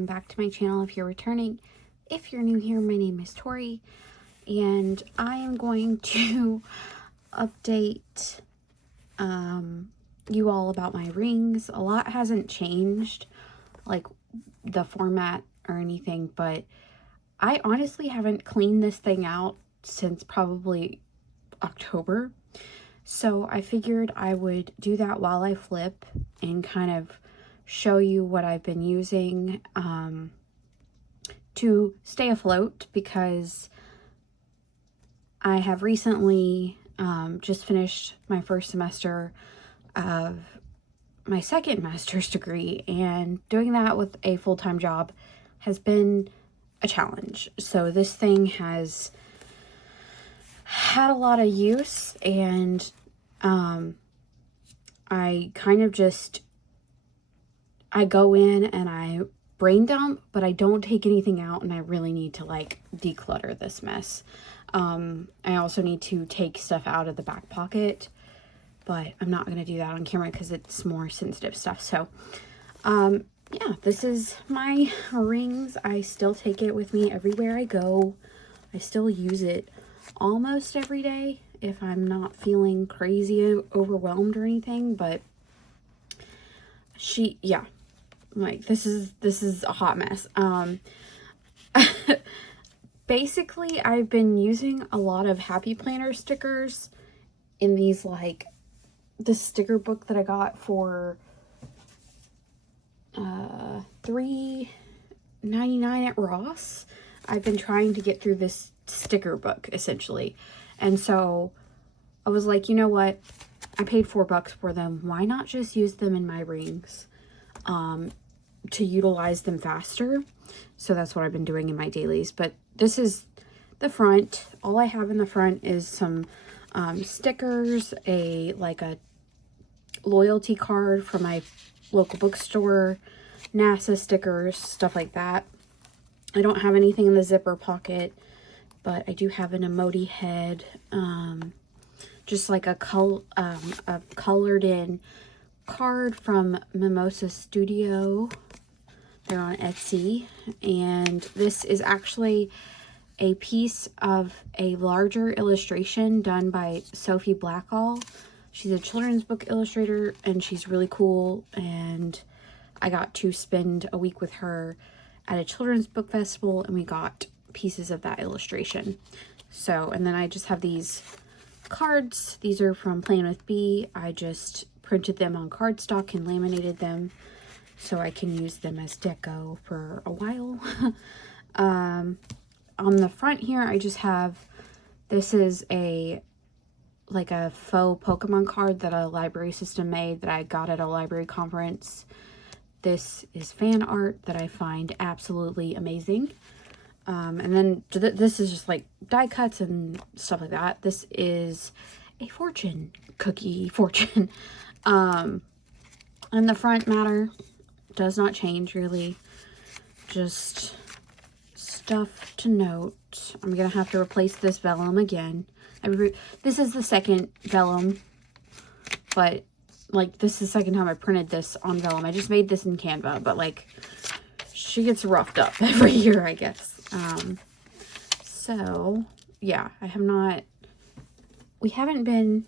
welcome back to my channel if you're returning. If you're new here, my name is Tori, and I am going to update you all about my rings. A lot hasn't changed, like the format or anything, but I honestly haven't cleaned this thing out since probably October. So I figured I would do that while I flip and kind of show you what I've been using to stay afloat, because I have recently just finished my first semester of my second master's degree, and doing that with a full-time job has been a challenge. So this thing has had a lot of use, and I kind of just, I go in and I brain dump, but I don't take anything out, and I really need to like declutter this mess. I also need to take stuff out of the back pocket, but I'm not going to do that on camera because it's more sensitive stuff. So yeah, this is my rings. I still take it with me everywhere I go. I still use it almost every day if I'm not feeling crazy overwhelmed or anything. But yeah, like this is a hot mess. Basically, I've been using a lot of Happy Planner stickers in these, like this sticker book that I got for $3.99 at Ross. I've been trying to get through this sticker book essentially, and so I was like, you know what, I paid $4 for them, why not just use them in my rings to utilize them faster? So that's what I've been doing in my dailies. But this is the front. All I have in the front is some stickers, a loyalty card from my local bookstore, NASA stickers, stuff like that. I don't have anything in the zipper pocket, but I do have an emoji head, just like a colored in card from Mimosa Studio. They're on Etsy, and this is actually a piece of a larger illustration done by Sophie Blackall. She's a children's book illustrator, and she's really cool, and I got to spend a week with her at a children's book festival, and we got pieces of that illustration. So, and then I just have these cards. These are from planwithme. I just printed them on cardstock and laminated them so I can use them as deco for a while. On the front here, I just have, this is like a faux Pokemon card that a library system made that I got at a library conference. This is fan art that I find absolutely amazing. And then this is just like die cuts and stuff like that. This is a fortune cookie fortune. And the front matter does not change really, just stuff to note. I'm gonna have to replace this vellum again. This is the second vellum, but like this is the second time I printed this on vellum. I just made this in Canva, but like she gets roughed up every year, I guess. So yeah, I've not been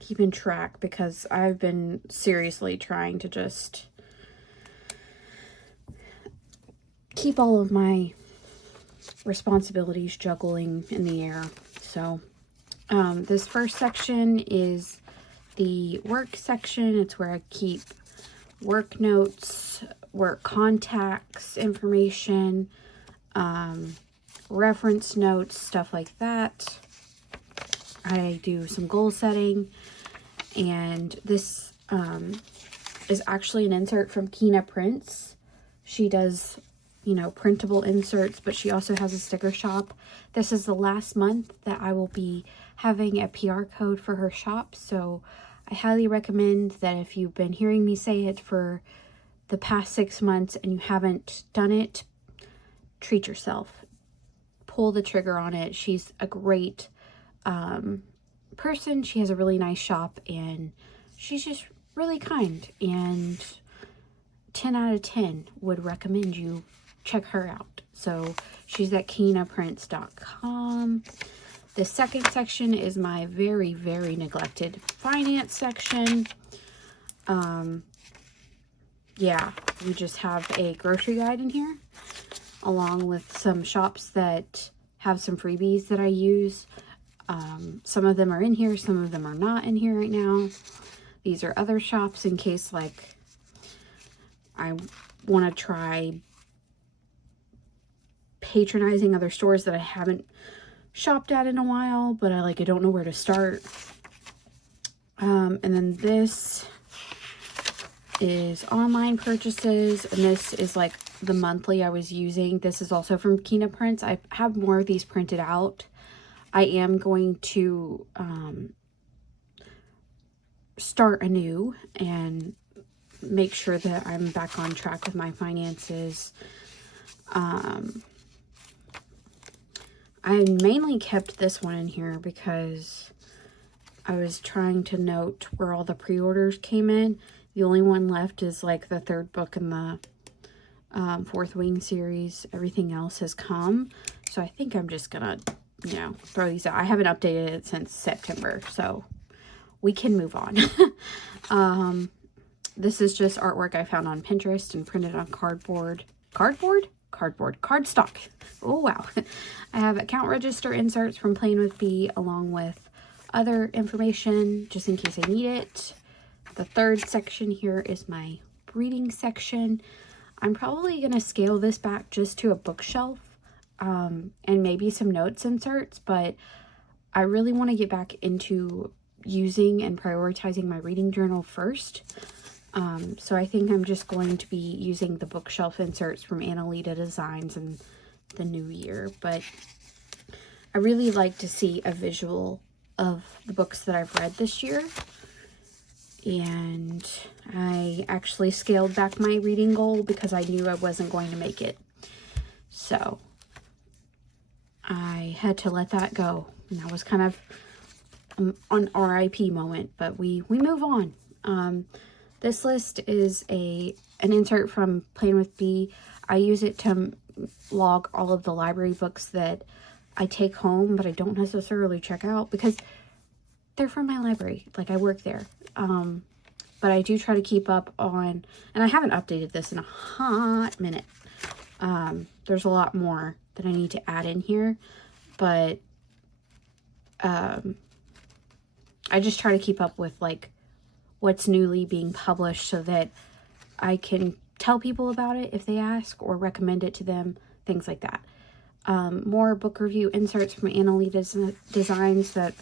keeping track, because I've been seriously trying to just keep all of my responsibilities juggling in the air. So this first section is the work section. It's where I keep work notes, work contacts, information, reference notes, stuff like that. I do some goal setting, and this is actually an insert from Kina Prints. She does, you know, printable inserts, but she also has a sticker shop. This is the last month that I will be having a PR code for her shop, so I highly recommend that if you've been hearing me say it for the past 6 months and you haven't done it, treat yourself. Pull the trigger on it. She's a great person. She has a really nice shop, and she's just really kind, and 10 out of 10 would recommend you check her out. So she's at kinaprints.com. The second section is my very, very neglected finance section. Yeah, we just have a grocery guide in here, along with some shops that have some freebies that I use. Some of them are in here, some of them are not in here right now. These are other shops in case, like, I want to try patronizing other stores that I haven't shopped at in a while, but I don't know where to start. And then this is online purchases, and this is like the monthly I was using. This is also from Kina Prints. I have more of these printed out. I am going to start anew and make sure that I'm back on track with my finances. I mainly kept this one in here because I was trying to note where all the pre-orders came in. The only one left is like the third book in the Fourth Wing series. Everything else has come. So I think I'm just gonna, throw these out. I haven't updated it since September, so we can move on. This is just artwork I found on Pinterest and printed on cardboard. Cardstock. Oh, wow. I have account register inserts from planwithme, along with other information just in case I need it. The third section here is my reading section. I'm probably going to scale this back just to a bookshelf, and maybe some notes inserts, but I really want to get back into using and prioritizing my reading journal first. So I think I'm just going to be using the bookshelf inserts from Annalita Designs in the new year, but I really like to see a visual of the books that I've read this year. And I actually scaled back my reading goal because I knew I wasn't going to make it. So I had to let that go. And that was kind of an RIP moment, but we move on. This list is an insert from planwithme. I use it to log all of the library books that I take home, but I don't necessarily check out because they're from my library. Like, I work there. But I do try to keep up on, and I haven't updated this in a hot minute. There's a lot more that I need to add in here, but I just try to keep up with like what's newly being published so that I can tell people about it if they ask, or recommend it to them, things like that. More book review inserts from Annalita Designs that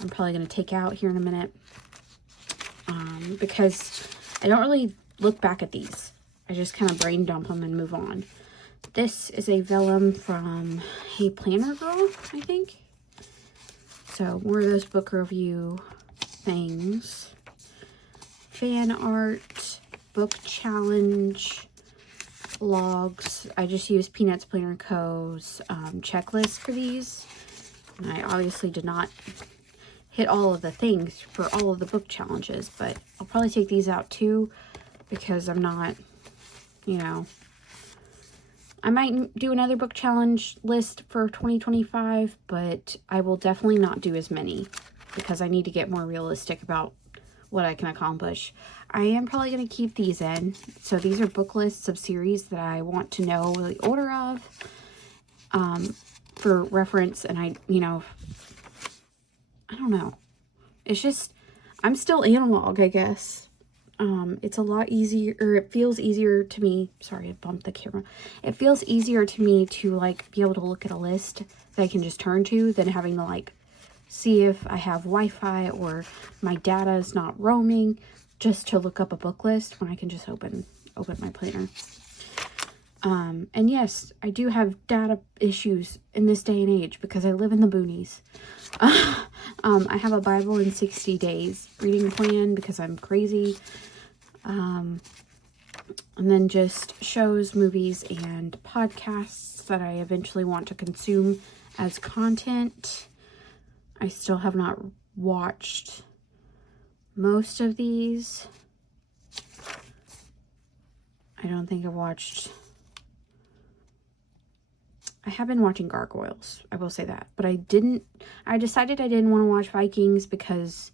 I'm probably going to take out here in a minute, because I don't really look back at these. I just kind of brain dump them and move on. This is a vellum from a Planner Girl, I think. So more of those book review things. Fan art, book challenge, logs. I just used Peanuts Planner Co.'s checklist for these. And I obviously did not hit all of the things for all of the book challenges, but I'll probably take these out too, because I'm not, I might do another book challenge list for 2025, but I will definitely not do as many because I need to get more realistic about what I can accomplish. I am probably going to keep these in. So these are book lists of series that I want to know the order of, for reference. And I don't know. It's just, I'm still analog, I guess. It's a lot easier, or it feels easier to me. Sorry, I bumped the camera. It feels easier to me to like be able to look at a list that I can just turn to than having to like see if I have Wi-Fi or my data is not roaming, just to look up a book list when I can just open my planner. And yes, I do have data issues in this day and age because I live in the boonies. I have a Bible in 60 days reading plan because I'm crazy. And then just shows, movies, and podcasts that I eventually want to consume as content. I still have not watched most of these. I don't think I've watched... I have been watching Gargoyles, I will say that. But I decided I didn't want to watch Vikings because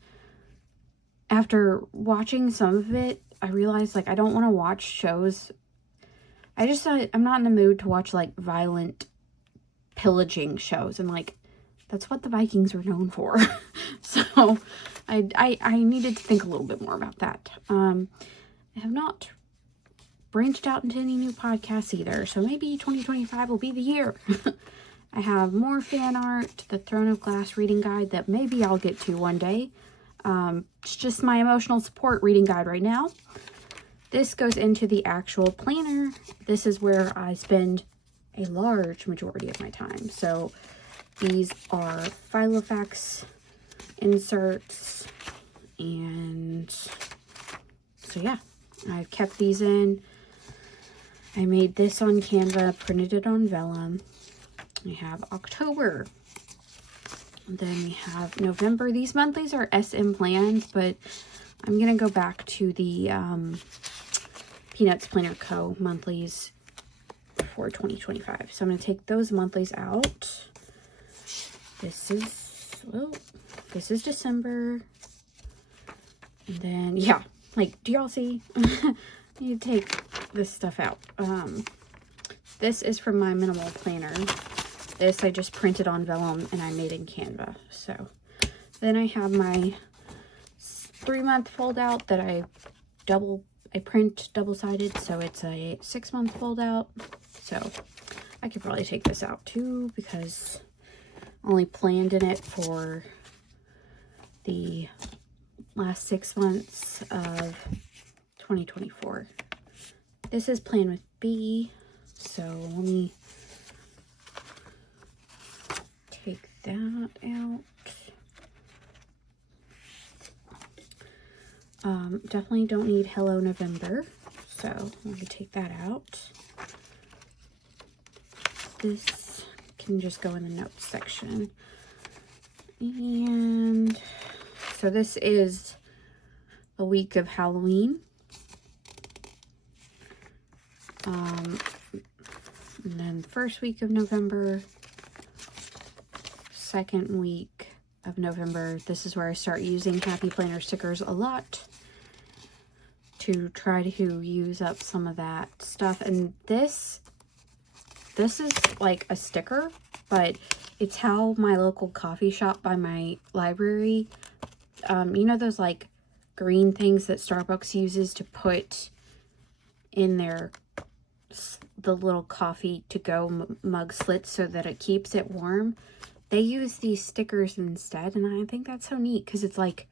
after watching some of it, I realized, like, I don't want to watch shows. I'm not in the mood to watch, like, violent pillaging shows. And, like, that's what the Vikings were known for. So, I needed to think a little bit more about that. I have not branched out into any new podcasts either, so maybe 2025 will be the year. I have more fan art, the Throne of Glass reading guide that maybe I'll get to one day. It's just my emotional support reading guide right now. This goes into the actual planner. This is where I spend a large majority of my time. So these are Filofax inserts, and so yeah, I've kept these in. I made this on Canva, printed it on vellum. We have October. And then we have November. These monthlies are SM plans, but I'm going to go back to the Peanuts Planner Co. monthlies for 2025. So I'm going to take those monthlies out. This is December. And then, yeah, like, do y'all see? You take this stuff out. This is from my minimal planner. This I just printed on vellum and I made in Canva. So then I have my 3-month fold out that I print double-sided, so it's a 6-month fold out. So I could probably take this out too because I only planned in it for the last 6 months of 2024. This is Plan with B, so let me take that out. Definitely don't need Hello November, so let me take that out. This can just go in the notes section. And so this is the week of Halloween. And then the first week of November, second week of November, this is where I start using Happy Planner stickers a lot to try to use up some of that stuff. And this is like a sticker, but it's how my local coffee shop by my library, you know those like green things that Starbucks uses to put in the little coffee to go mug slits so that it keeps it warm? They use these stickers instead, and I think that's so neat because it's like,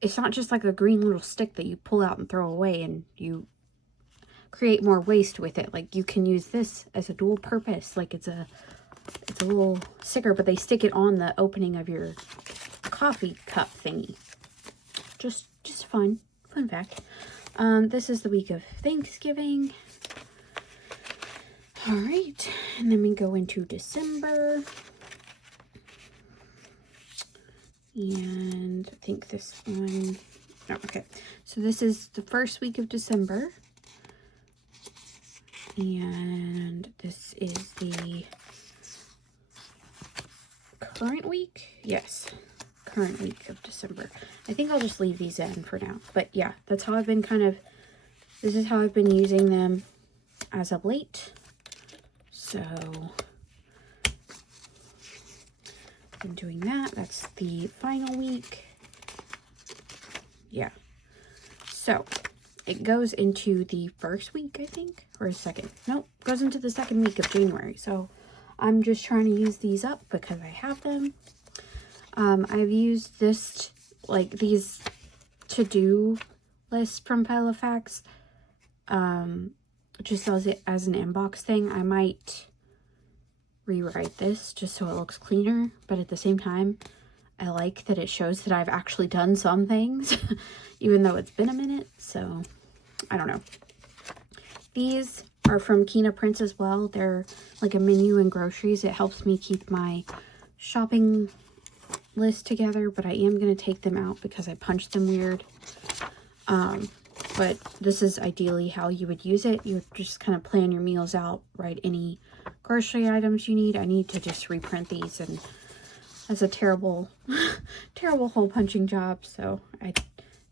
it's not just like a green little stick that you pull out and throw away and you create more waste with it. Like, you can use this as a dual purpose. Like, it's a little sticker, but they stick it on the opening of your coffee cup thingy. Just fun fact. This is the week of Thanksgiving. All right, and then we go into December. And I think this one, no, okay. So this is the first week of December. And this is the current week. Yes, current week of December. I think I'll just leave these in for now. But yeah, that's how I've been this is how I've been using them as of late. So been doing that. That's the final week. Yeah. So it goes into the first week, I think, or second. Nope, goes into the second week of January. So I'm just trying to use these up because I have them. I've used this, like these to-do lists from Filofax, just as an inbox thing. I might rewrite this just so it looks cleaner, but at the same time, I like that it shows that I've actually done some things, even though it's been a minute. So I don't know. These are from Kina Prints as well. They're like a menu and groceries. It helps me keep my shopping list together, but I am going to take them out because I punched them weird. but this is ideally how you would use it. You would just kind of plan your meals out, write any grocery items you need. I need to just reprint these, and that's a terrible, terrible hole punching job, so I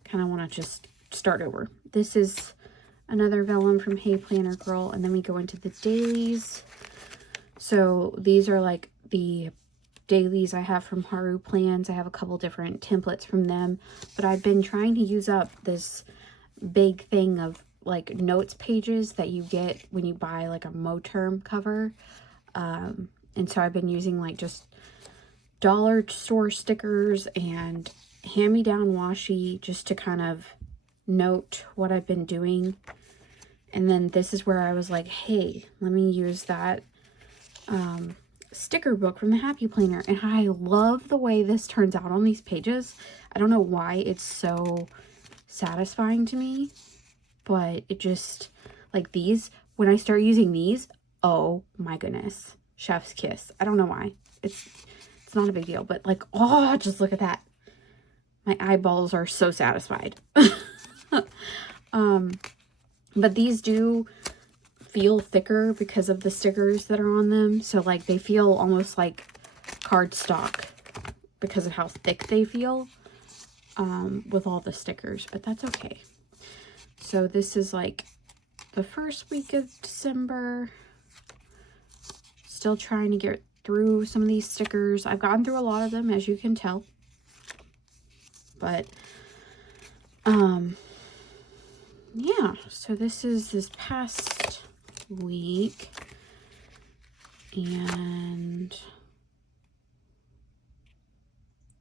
kind of want to just start over. This is another vellum from Hey Planner Girl, and then we go into the dailies. So these are like the dailies I have from Haru Plans. I have a couple different templates from them, but I've been trying to use up this big thing of like notes pages that you get when you buy like a Moterm cover. And so I've been using like just dollar store stickers and hand-me-down washi just to kind of note what I've been doing. And then this is where I was like, hey, let me use that sticker book from the Happy Planner. And I love the way this turns out on these pages. I don't know why it's so satisfying to me, but it just, like these, when I start using these, oh my goodness, chef's kiss. I don't know why. It's not a big deal, but like, oh, just look at that. My eyeballs are so satisfied. But these do feel thicker because of the stickers that are on them. So like they feel almost like cardstock because of how thick they feel with all the stickers, but that's okay. So this is like the first week of December. Still trying to get through some of these stickers. I've gotten through a lot of them, as you can tell. But, yeah. So this is this past week. And,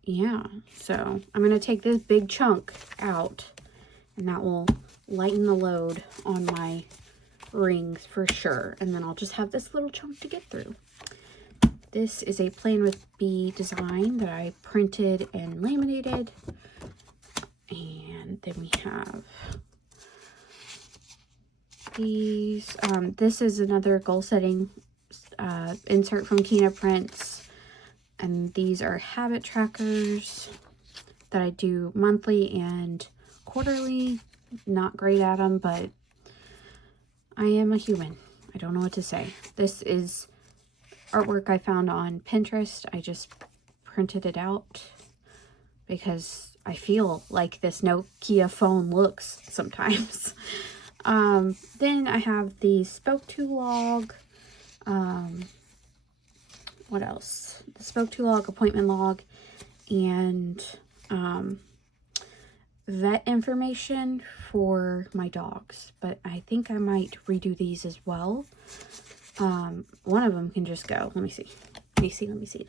yeah. So I'm going to take this big chunk out. And that will lighten the load on my rings for sure. And then I'll just have this little chunk to get through. This is a Plan with Me design that I printed and laminated. And then we have these. This is another goal setting insert from Kina Prints. And these are habit trackers that I do monthly and quarterly. Not great at them, but I am a human. I don't know what to say. This is artwork I found on Pinterest. I just printed it out because I feel like this Nokia phone looks sometimes. Then I have the Spoke to log. What else? The Spoke to log, appointment log, and vet information for my dogs. But I think I might redo these as well. One of them can just go. Let me see. Let me see.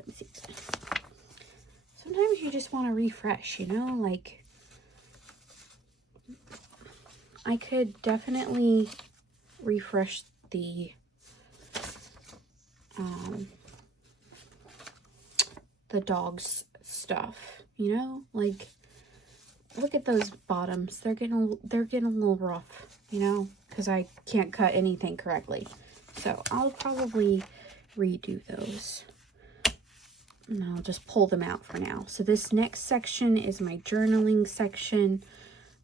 Sometimes you just want to refresh, you know, like I could definitely refresh the dog's stuff, you know, like look at those bottoms. They're getting a little rough, you know, because I can't cut anything correctly. So I'll probably redo those. And I'll just pull them out for now. So this next section is my journaling section.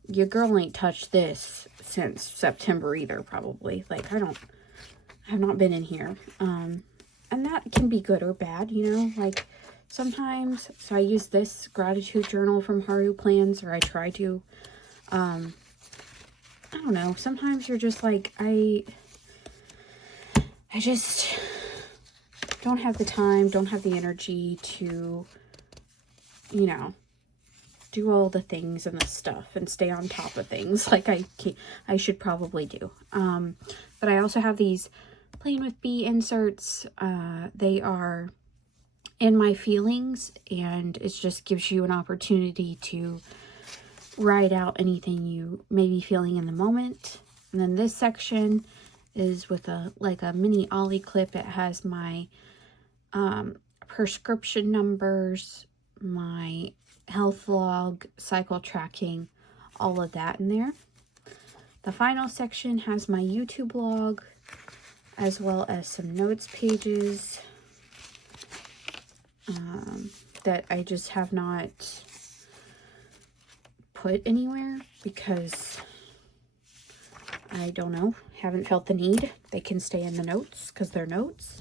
Your girl ain't touched this since September either, probably. Like, I have not been in here. And that can be good or bad, you know, like sometimes. So I use this gratitude journal from Haru Plans, or I try to. I don't know. Sometimes you're just like, I just don't have the time, don't have the energy to, you know, do all the things and the stuff and stay on top of things like I should probably do. But I also have these Plan with Me inserts. They are in my feelings, and it just gives you an opportunity to write out anything you may be feeling in the moment. And then this section is with a mini ollie clip. It has my prescription numbers, my health log, cycle tracking, all of that in there. The final section has my YouTube log, as well as some notes pages that I just have not put anywhere because I don't know. Haven't felt the need. They can stay in the notes because they're notes.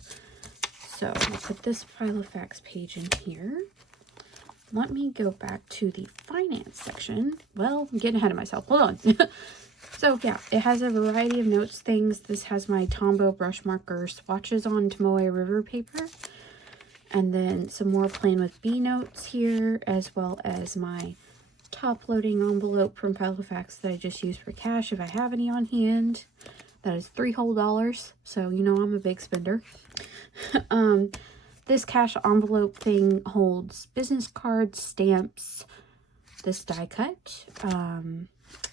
So I'll put this Filofax page in here. Let me go back to the finance section. Well, I'm getting ahead of myself. Hold on. So yeah, it has a variety of notes things. This has my Tombow brush marker swatches on Tomoe River paper. And then some more planwithme notes here, as well as my top loading envelope from Filofax that I just use for cash if I have any on hand. That is $3 whole, so you know I'm a big spender. This cash envelope thing holds business cards, stamps, this die cut,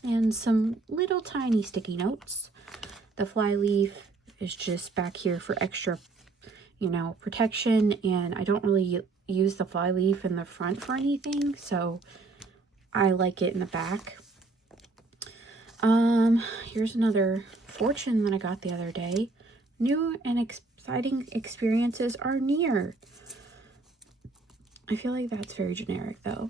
and some little tiny sticky notes. The fly leaf is just back here for extra, you know, protection, and I don't really use the fly leaf in the front for anything, so I like it in the back. Here's another fortune that I got the other day. New and exciting experiences are near. I feel like that's very generic though.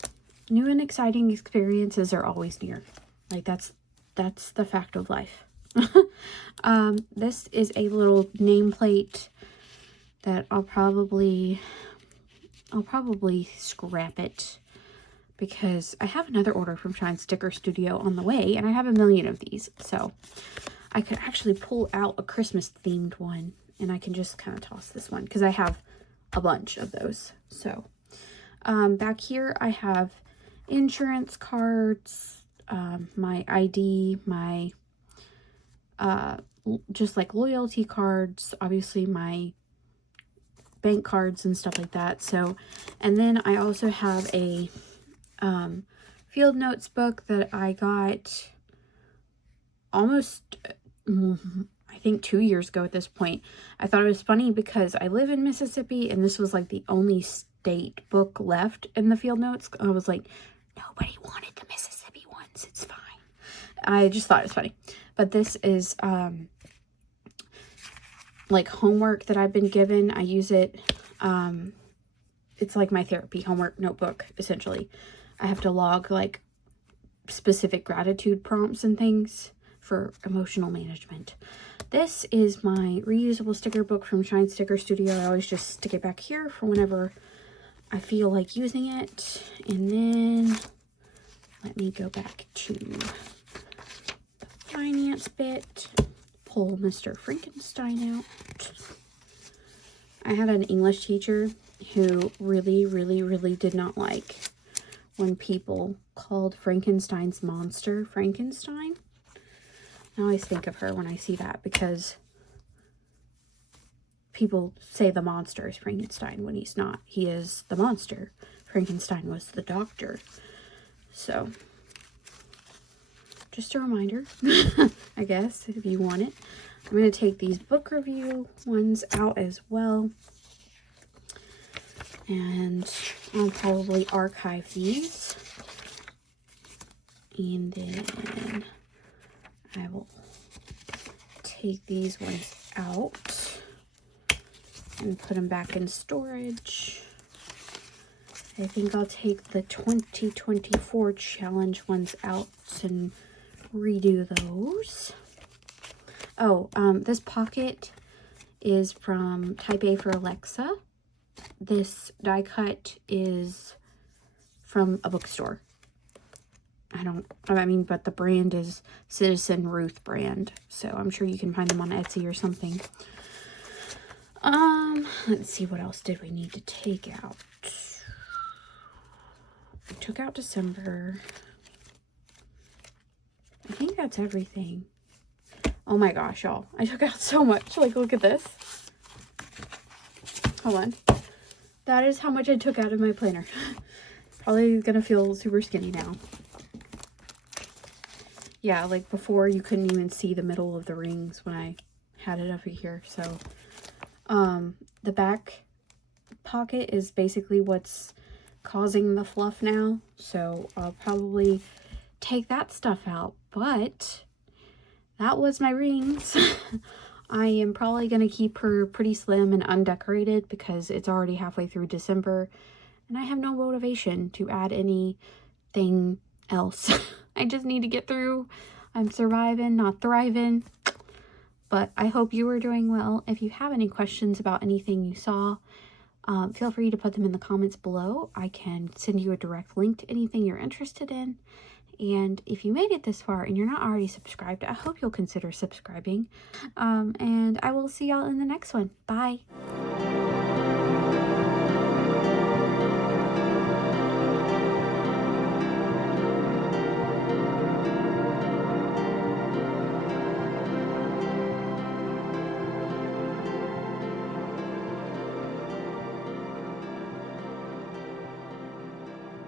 New and exciting experiences are always near. Like that's the fact of life. This is a little nameplate that I'll probably scrap it, because I have another order from Shine Sticker Studio on the way, and I have a million of these, so I could actually pull out a Christmas themed one, and I can just kind of toss this one because I have a bunch of those. So back here I have insurance cards, my ID, my just like loyalty cards, obviously my bank cards and stuff like that. So, and then I also have a field notes book that I got almost I think 2 years ago at this point. I thought it was funny because I live in Mississippi and this was like the only state book left in the field notes. I was like, nobody wanted the Mississippi ones, it's fine. I just thought it was funny. But this is like homework that I've been given. I use it, it's like my therapy homework notebook essentially. I have to log like specific gratitude prompts and things for emotional management. This is my reusable sticker book from Shine Sticker Studio. I always just stick it back here for whenever I feel like using it. And then let me go back to the finance bit, pull Mr. Frankenstein out. I had an English teacher who really did not like when people called Frankenstein's monster Frankenstein. I always think of her when I see that, because people say the monster is Frankenstein when he's not. He is the monster. Frankenstein was the doctor. So, just a reminder, I guess, if you want it. I'm going to take these book review ones out as well. And I'll probably archive these. And then I will take these ones out and put them back in storage. I think I'll take the 2024 challenge ones out and redo those. Oh, this pocket is from Type A for Alexa. This die cut is from a bookstore. But the brand is Citizen Ruth brand, so I'm sure you can find them on Etsy or something. Let's see, what else did we need to take out? I took out December. I think that's everything. Oh my gosh, y'all. I took out so much. Like, look at this. Hold on. That is how much I took out of my planner. Probably gonna feel super skinny now. Yeah, like before you couldn't even see the middle of the rings when I had it over here. So, the back pocket is basically what's causing the fluff now. So I'll probably take that stuff out. But that was my rings. I am probably going to keep her pretty slim and undecorated because it's already halfway through December. And I have no motivation to add anything else. I just need to get through I'm surviving, not thriving. But I hope you are doing well. If you have any questions about anything you saw, feel free to put them in the comments below. I can send you a direct link to anything you're interested in. And if you made it this far and you're not already subscribed, I hope you'll consider subscribing. And I will see y'all in the next one. Bye.